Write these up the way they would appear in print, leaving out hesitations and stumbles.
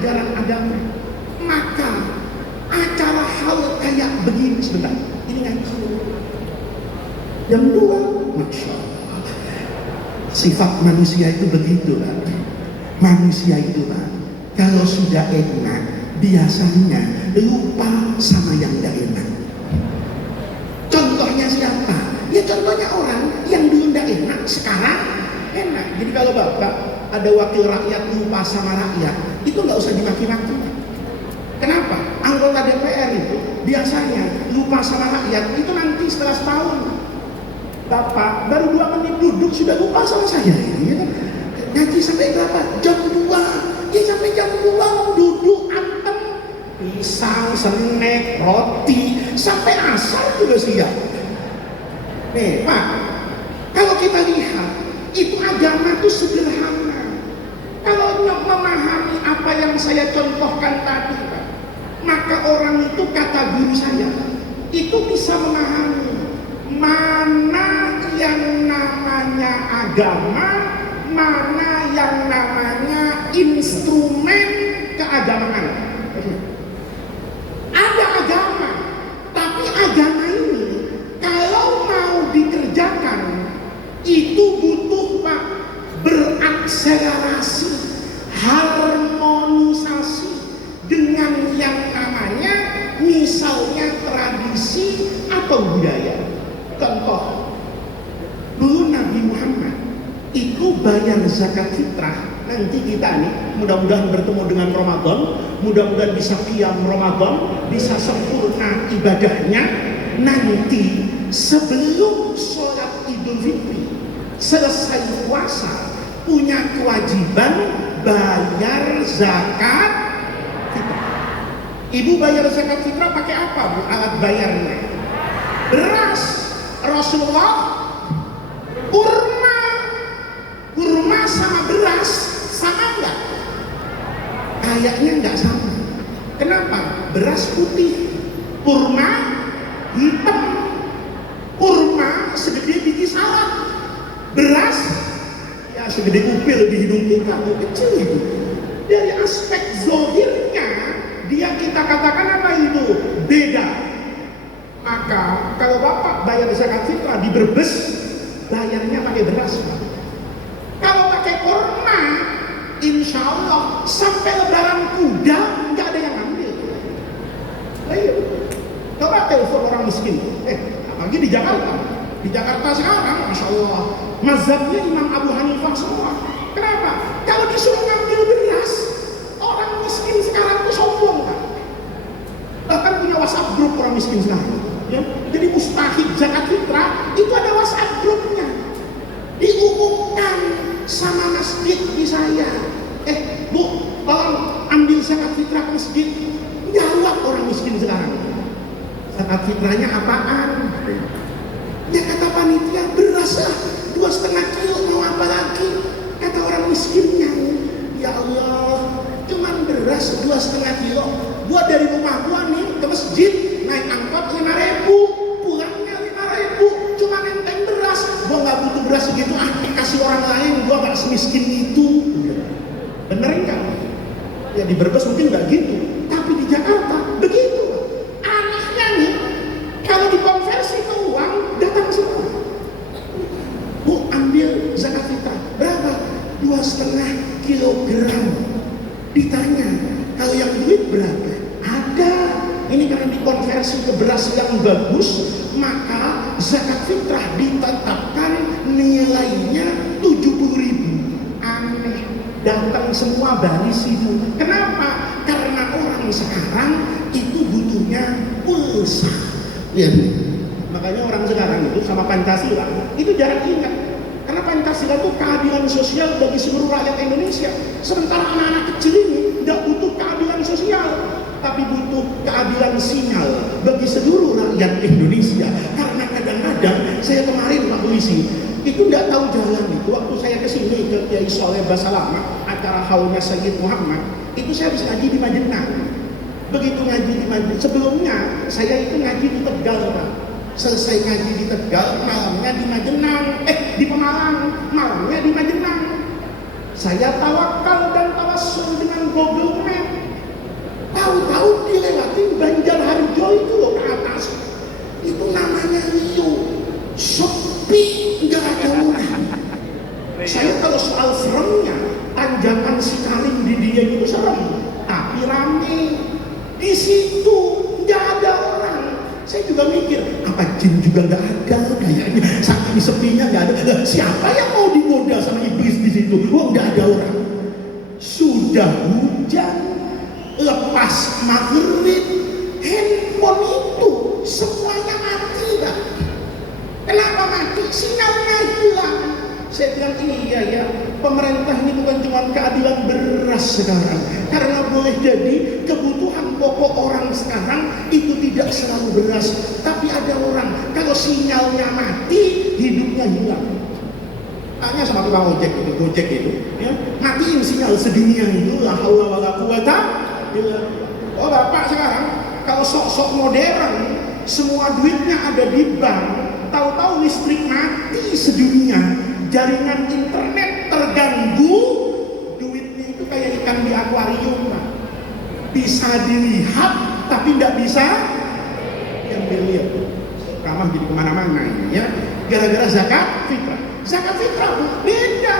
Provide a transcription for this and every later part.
ajaran agama. Maka acara hal kayak begini, sebentar, ini ngaji jam 2, Masya Allah. Sifat manusia itu begitu kan. Manusia itu kan kalau sudah enak biasanya lupa sama yang tidak enak. Contohnya siapa? Ya contohnya orang yang dulu tidak enak sekarang enak. Jadi kalau bapak ada wakil rakyat lupa sama rakyat, itu nggak usah dimaki-maki. Kenapa? Anggota DPR itu biasanya lupa sama rakyat itu nanti setelah setahun. Bapak baru 2 menit duduk sudah lupa sama saya ini, ya kan? Ngaji sampai berapa? Jam 2. Ya sampai jam 2 duduk antem pisang, snack, roti sampai asar juga siap. Nih Pak, kalau kita lihat itu agama itu sederhana. Kalau memahami apa yang saya contohkan tadi Pak, maka orang itu kata guru saya itu bisa memahami mana yang namanya agama, mana yang namanya instrumen keagamaan. Ada agama, tapi agama ini kalau mau dikerjakan itu butuh Pak berakselerasi, harmonisasi dengan yang namanya misalnya tradisi atau budaya. Contoh, dulu Nabi Muhammad itu bayar zakat fitrah. Nanti kita nih mudah-mudahan bertemu dengan Ramadan, mudah-mudahan bisa qiyam Ramadan, bisa sempurna ibadahnya. Nanti sebelum sholat Idul Fitri selesai puasa punya kewajiban bayar zakat fitrah. Ibu bayar zakat fitrah pakai apa Bu alat bayarnya? Beras. Rasulullah kurma sama beras sama enggak? Kayaknya enggak sama. Kenapa? Beras putih, kurma hitam. Kurma segede biji salad, beras ya segede upil di hidung kita, kecil itu. Dari aspek zahirnya dia kita katakan apa itu? Beda. Maka kalau bapak bayar zakat fitrah di Brebes, bayarnya pakai beras Pak. Kalau pakai kurma, insya Allah sampai lebaran kuda nggak ada yang ambil. Ayo, coba telepon orang miskin. Apalagi di Jakarta. Di Jakarta sekarang, masya Allah, mazhabnya Imam Abu Hanifah semua. Kenapa? Kalau disuruh ngambil beras, orang miskin sekarang tuh sombong Pak. Bahkan punya WhatsApp grup orang miskin sekarang. Ya, jadi mustahik zakat fitrah itu ada WhatsApp grupnya, diumumkan sama masjid di saya. Bu, tolong ambil zakat fitrah ke masjid. Jawab orang miskin sekarang, zakat fitrahnya apaan? Ya kata panitia beras lah 2,5 kilo, mau apa lagi? Kata orang miskinnya, ya Allah, cuman beras 2,5 kilo. Gua dari rumah gua nih ke masjid naik angkot 5.000, pulangnya 5.000, cuma nenteng beras. Gua nggak butuh beras segitu, kasih orang lain, gua nggak semiskin itu. Bener enggak? Ya di Brebes mungkin nggak gitu, tapi di Jakarta begitu. Anehnya nih, kalau dikonversi ke uang datang semua. Bu, ambil zakat fitrah berapa? 2,5 kilogram. Ditanya, kalau yang duit berapa? Ada. Ini karena dikonversi ke beras yang bagus, maka zakat fitrah ditetapkan nilainya 70.000. Aneh, datang semua baris itu. Kenapa? Karena orang sekarang itu butuhnya pulsa. Lihat, makanya orang sekarang itu sama Pancasila itu jarang ingat. Karena Pancasila itu keadilan sosial bagi seluruh rakyat Indonesia. Sementara anak-anak kecil ini tidak butuh keadilan sosial, tapi butuh keadilan sinyal bagi seluruh rakyat Indonesia. Karena kadang-kadang saya kemarin Pak Polisi itu tidak tahu jalan itu. Waktu saya kesini ke Kiai Soleh Basalamah, acara haulnya Sayyid Muhammad, itu saya habis ngaji di Majenang. Begitu ngaji di Majenang, sebelumnya saya itu ngaji di Tegal Pak. Selesai ngaji di Tegal, malamnya di Majenang, di Pemalang, malamnya di Majenang. Saya tawakal dan tawassul dengan Google Map. Saya kalau soal seremnya, tanjakan Sikaling di dia itu serem, tapi rame. Di situ nggak ada orang. Saya juga mikir, apa jin juga nggak ada kayaknya, saking sepinya nggak ada. Siapa yang mau digoda sama iblis di situ? Wah, nggak ada orang. Sudah hujan, lepas maghrib, handphone itu semuanya mati kan? Kenapa mati? Sinyalnya hilang. Saya bilang iya ya, pemerintah ini bukan cuma keadilan beras sekarang, karena boleh jadi kebutuhan pokok orang sekarang itu tidak selalu beras, tapi ada orang kalau sinyalnya mati hidupnya hilang. Tanya sama tukang ojek itu, gojek itu, ya, matiin sinyal sedunia itu, la haula wala quwata illa billah. Oh bapak sekarang kalau sok-sok modern, semua duitnya ada di bank, tahu-tahu listrik mati sedunia, jaringan internet terganggu, duitnya itu kayak ikan di akuarium, Pak. Bisa dilihat tapi tidak bisa diambil. Ramah jadi kemana-mana ini ya, gara-gara zakat fitrah. Zakat fitrah beda.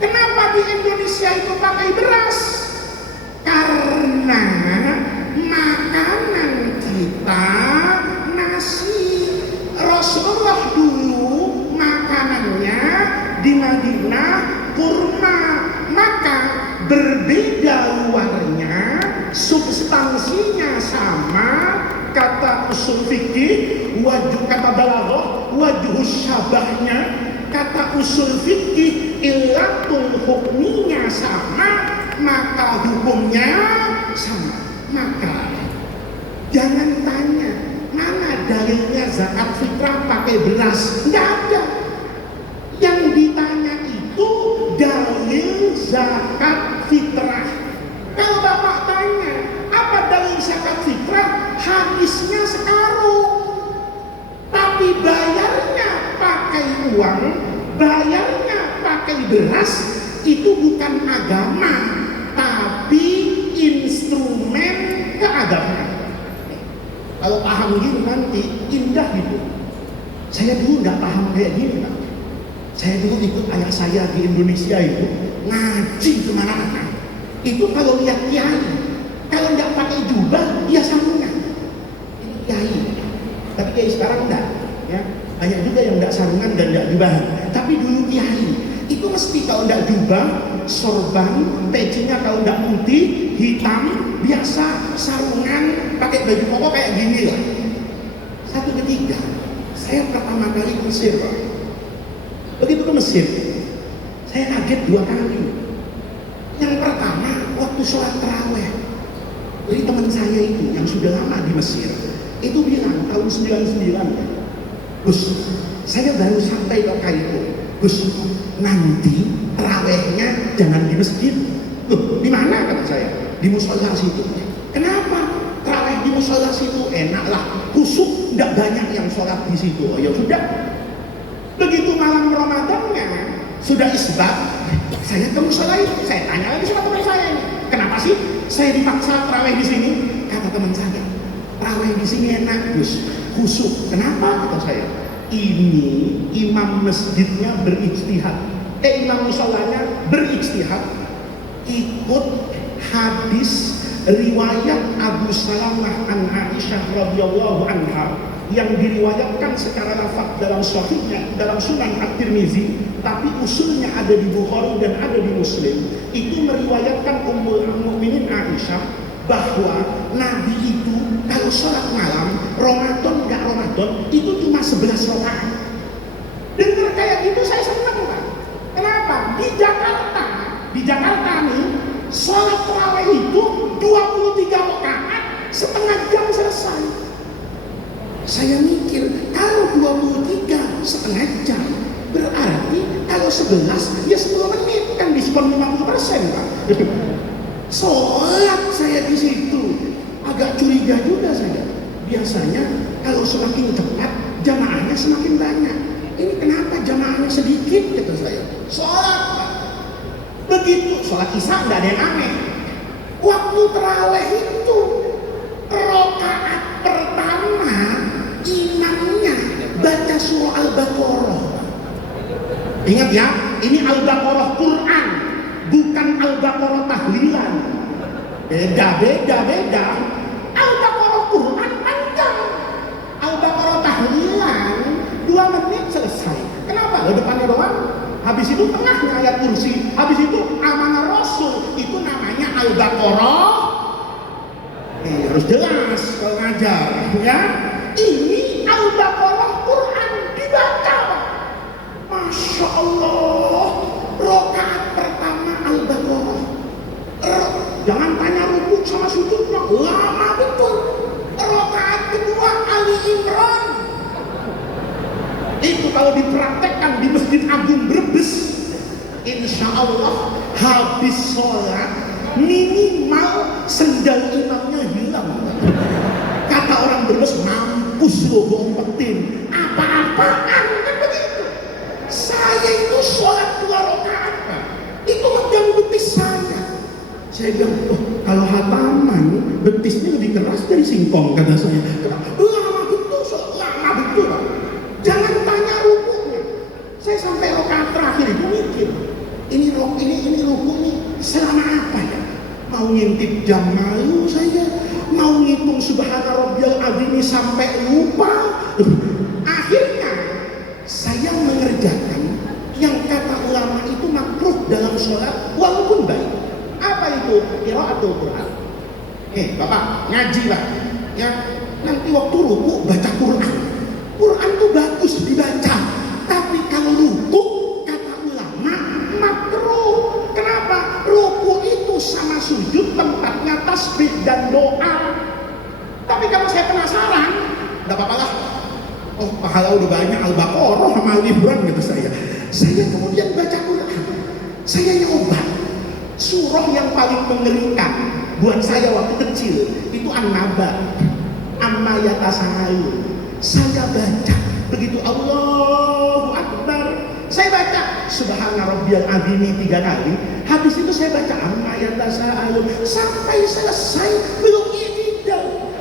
Kenapa di Indonesia itu pakai beras? Karena makanan kita nasi. Rasulullah dulu makanannya di Madinah kurma, maka berbeda luarnya, substansinya sama. Kata usul fikih, kata balaghah, wajhus syabahnya, kata usul fikih, illatul hukminya sama, maka hukumnya sama. Maka jangan tanya mana dalilnya zakat fitrah pakai beras, nggak ada. Yang ditanya itu dalil zakat fitrah. Kalau bapak tanya apa dalil zakat fitrah, hadisnya sekarung, tapi bayarnya pakai uang, bayarnya pakai beras, itu bukan agama, tapi instrumen keagamaan. Kalau paham gini nanti indah gitu. Saya dulu nggak paham kayak gini, Pak. Saya dulu ikut ayah saya di Indonesia itu ngaji kemana-mana. Itu kalau lihat kiai, kalau nggak pakai jubah, dia sarungan. Ini kiai. Tapi kiai sekarang enggak, ya. Banyak juga yang nggak sarungan dan nggak jubah. Tapi dulu kiai itu mesti kalau nggak jubah, sorban, pecinya kalau nggak putih, hitam, biasa, sarungan, pakai baju koko kayak gini lah. Satu ketika, saya pertama kali ke Mesir, Pak. Begitu ke Mesir, saya kaget 2 kali. Yang pertama, waktu sholat taraweh, jadi teman saya itu yang sudah lama di Mesir, itu bilang tahun 99, Gus, saya baru sampai ke Kairo. Gus, nanti tarawehnya jangan di masjid. Loh, di mana kata saya? Di musola situ. Kenapa? Taraweh di musola situ enak lah, khusyuk, tidak banyak yang sholat di situ. Oh, ya sudah. Begitu malam Ramadannya sudah isbat, saya ke musola itu. Saya tanya lagi sama teman saya ini, kenapa sih saya dipaksa taraweh di sini? Kata teman saya, taraweh di sini enak, Gus, khusyuk. Kenapa? Kata saya, ini imam masjidnya berijtihad, imam musolanya berijtihad, ikut hadis riwayat Abu Salamah an Aisyah radhiyallahu anha yang diriwayatkan secara lafaz dalam sahihnya, dalam Sunan At-Tirmizi, tapi usulnya ada di Bukhari dan ada di Muslim. Itu meriwayatkan Ummul Mukminin Aisyah bahwa Nabi itu kalau sholat malam, Ramadan nggak Ramadan, itu cuma 11 rakaat. Dengar kayak gitu saya senang, Pak. Kenapa? Di Jakarta nih, sholat tarawih itu 23 rakaat, setengah jam selesai. Saya mikir, kalau 23 setengah jam, berarti kalau 11 ya 10 menit, kan diskon 50%, Pak. Sholat saya di situ agak curiga juga saya. Biasanya kalau semakin cepat jamaahnya semakin banyak. Ini kenapa jamaahnya sedikit, kata saya. Sholat, Pak. Begitu sholat isya nggak ada yang aneh. Waktu tarawih itu rakaat pertama imamnya baca surah Al-Baqarah. Ingat ya, ini Al-Baqarah Quran, bukan Al-Baqarah tahlilan. Beda. Al-Baqarah Quran panjang, Al-Baqarah tahlilan 2 menit selesai. Kenapa? Lo depannya doang. Habis itu tengahnya ayat kursi, habis itu amanah Rasul. Itu namanya Al-Baqarah. Harus jelas kalau ngajar, ya. Ini Al-Baqarah Quran dibaca. Masya Allah, rakaat pertama Al-Baqarah. Jangan tanya rukuk sama sujudnya, lama betul. Rakaat kedua Ali Imran. Itu kalau dipraktekkan di Masjid Agung Brebes, insya Allah habis sholat minimal sendal imamnya hilang. Kata orang Brebes, mampus lo bohong petin. Apa-apaan kan begitu. Saya itu sholat 2 rakaat, itu mengganggu betis saya. Saya bilang, oh, kalau hataman betisnya lebih keras dari singkong, kata saya. Lama betul, lama betul. Jangan tanya rukuknya. Saya sampai rakaat terakhir itu mikir, ini rukuk nih selama apa ya? Mau ngintip jam malu saya, mau ngitung subhana rabbiyal azim sampai lupa. Akhirnya saya mengerjakan yang kata ulama itu makruh dalam sholat walaupun baik. Apa itu? Qiraatul Quran. Bapak ngaji lah, ya. Nanti waktu rukuk baca Quran. Quran itu bagus dibaca, tapi kalau rukuk kata ulama makruh. Kenapa? Rukuk itu sama sujud tempatnya tasbih dan doa. Tapi kalau saya penasaran, enggak apa-apa lah. Oh, pahala udah banyak Al-Baqarah sama Al-Imran gitu saya. Saya kemudian baca Quran. Saya nyoba surah yang paling mengerikan buat saya waktu kecil itu An-Naba, Amma Yatasaalun. Saya baca begitu Allahu Akbar, saya baca Subhana Rabbiyal Azim 3 kali. Habis itu saya baca Amma Yatasaalun sampai selesai, belum i'tidal.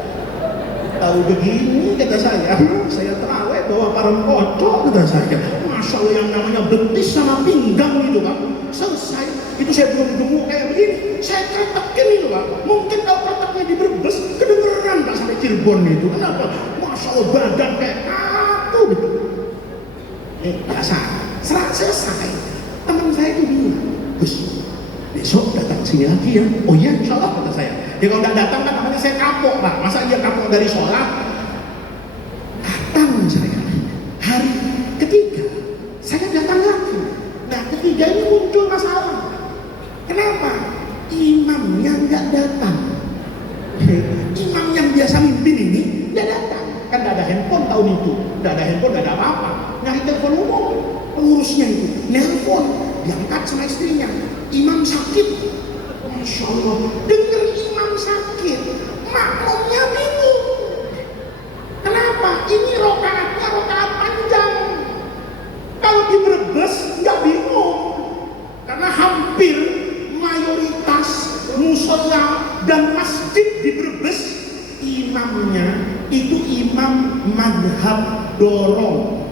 Tahu begini kata saya terawih bawa parang kocok kata saya. Masya Allah, yang namanya betis sama pinggang itu Pak. Selesai, itu saya belum gemuk kayak begini. Saya kretekin itu Pak. Mungkin kalau kreteknya di Brebes kedengeran Pak sampai Cirebon itu. Kenapa? Masya Allah, badan kayak kaku gitu. Biasa. Setelah selesai, teman saya itu bilang, Gus, besok datang sini lagi ya. Oh iya, insya Allah kata saya. Ya kalau nggak datang kan namanya saya kapok Pak. Masa dia kapok dari sholat? Datang saya. Hari ketiga, saya datang lagi. Nah, ketiga ini muncul masalah. Kenapa? Imamnya nggak datang. Imam yang biasa mimpin ini nggak datang. Kan nggak ada handphone tahun itu. Nggak ada handphone, nggak ada apa-apa. Nyari telepon umum, pengurusnya itu nelpon, diangkat sama istrinya. Imam sakit. Masya Allah, dengar imam sakit, makmumnya bingung. Kenapa? Ini rokaatnya rokaat panjang. Kalau di Brebes nggak bingung, karena hampir mayoritas musola dan masjid di Brebes imamnya itu imam madhab dorong.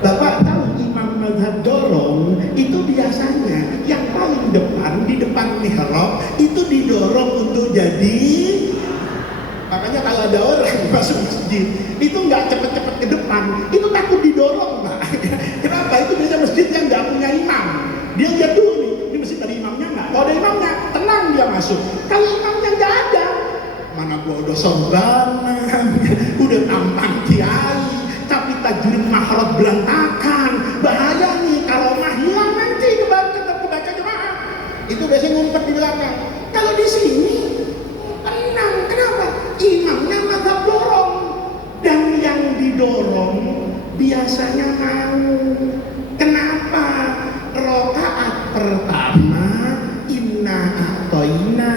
Bapak tahu imam madhab dorong itu biasanya yang paling depan di depan mihrab itu didorong untuk jadi. Makanya kalau ada orang masuk masjid itu nggak cepet-cepet ke depan, itu takut didorong Pak. Kenapa? Itu biasa masjid yang nggak punya imam. Dia lihat dulu nih, ini masjid ada imamnya nggak? Kalau ada imamnya, tenang dia masuk. Kalau imamnya nggak ada, mana gua udah sorbanan, udah tampang kiai, tapi tajwid mahrab berantakan. Bahaya nih kalau mah hilang nanti kebaca jemaah. Itu biasanya ngumpet di belakang. Kalau di sini tenang, kenapa? Imamnya madhab dorong, dan yang didorong biasanya mau. Kenapa? Rokaat pertama inna a'toina,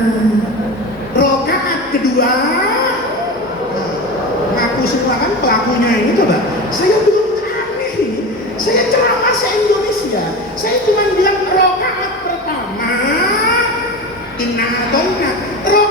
rokaat kedua ngaku semua kan pelakunya ini. Coba saya belum aneh ini, saya ceramah se-Indonesia, saya cuma bilang rokaat pertama inna a'toina,